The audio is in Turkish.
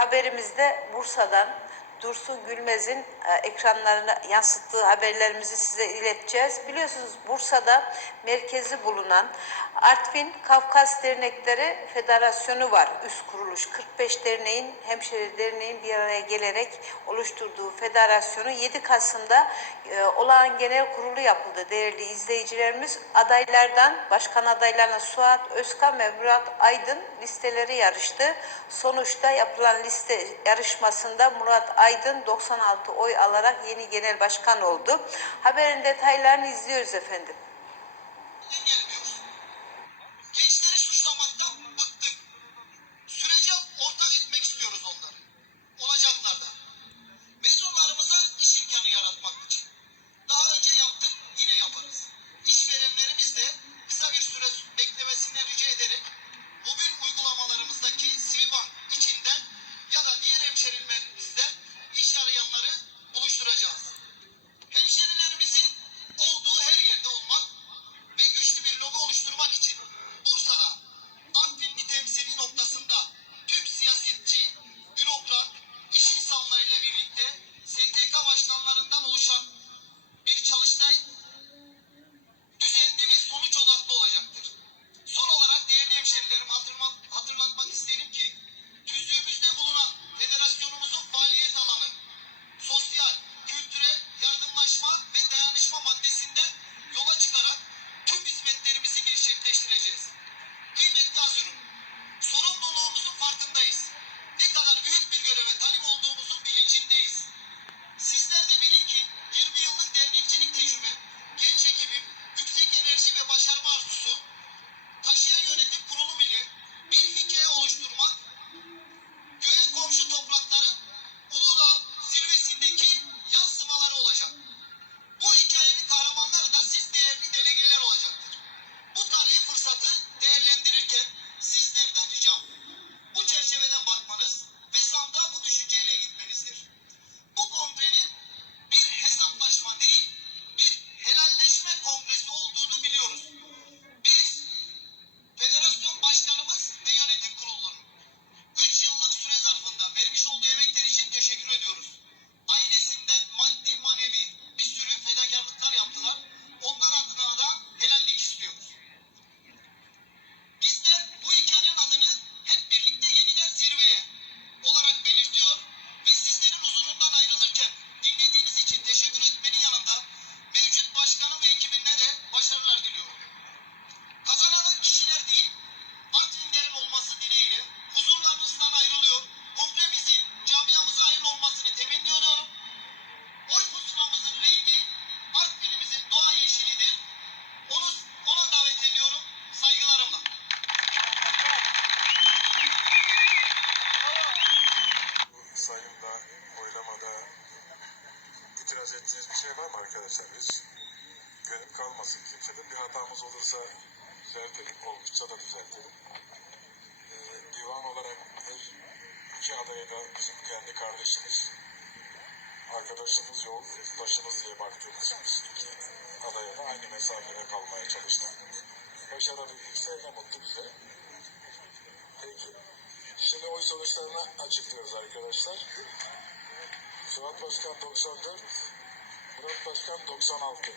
haberimizde Bursa'dan Dursun Gülmez'in e, ekranlarına yansıttığı haberlerimizi size ileteceğiz. Biliyorsunuz Bursa'da merkezi bulunan Artvin Kafkas Dernekleri Federasyonu var. Üst kuruluş 45 derneğin, hemşire derneğin bir araya gelerek oluşturduğu federasyonu 7 Kasım'da e, olağan genel kurulu yapıldı. Değerli izleyicilerimiz adaylardan, başkan adaylarına Suat Özkan ve Murat Aydın listeleri yarıştı. Sonuçta yapılan liste yarışmasında Murat Aydın Aydın 96 oy alarak yeni genel başkan oldu. Haberin detaylarını izliyoruz efendim. Tartışma, oylamada itiraz ettiğiniz bir şey var mı arkadaşlar? Biz gönül kalmasın kimseden. Bir hatamız olursa düzeltelim, olmuşsa da düzeltelim. Ee, divan olarak her iki adaya da bizim kendi kardeşimiz, arkadaşımız yol, başımız diye baktığımız iki adaya da aynı mesafede kalmaya çalıştık. Başarabildiğimizde ne mutlu bize. Şimdi oy sonuçlarını açıklıyoruz arkadaşlar. Suat Başkan 94, Murat Başkan 96.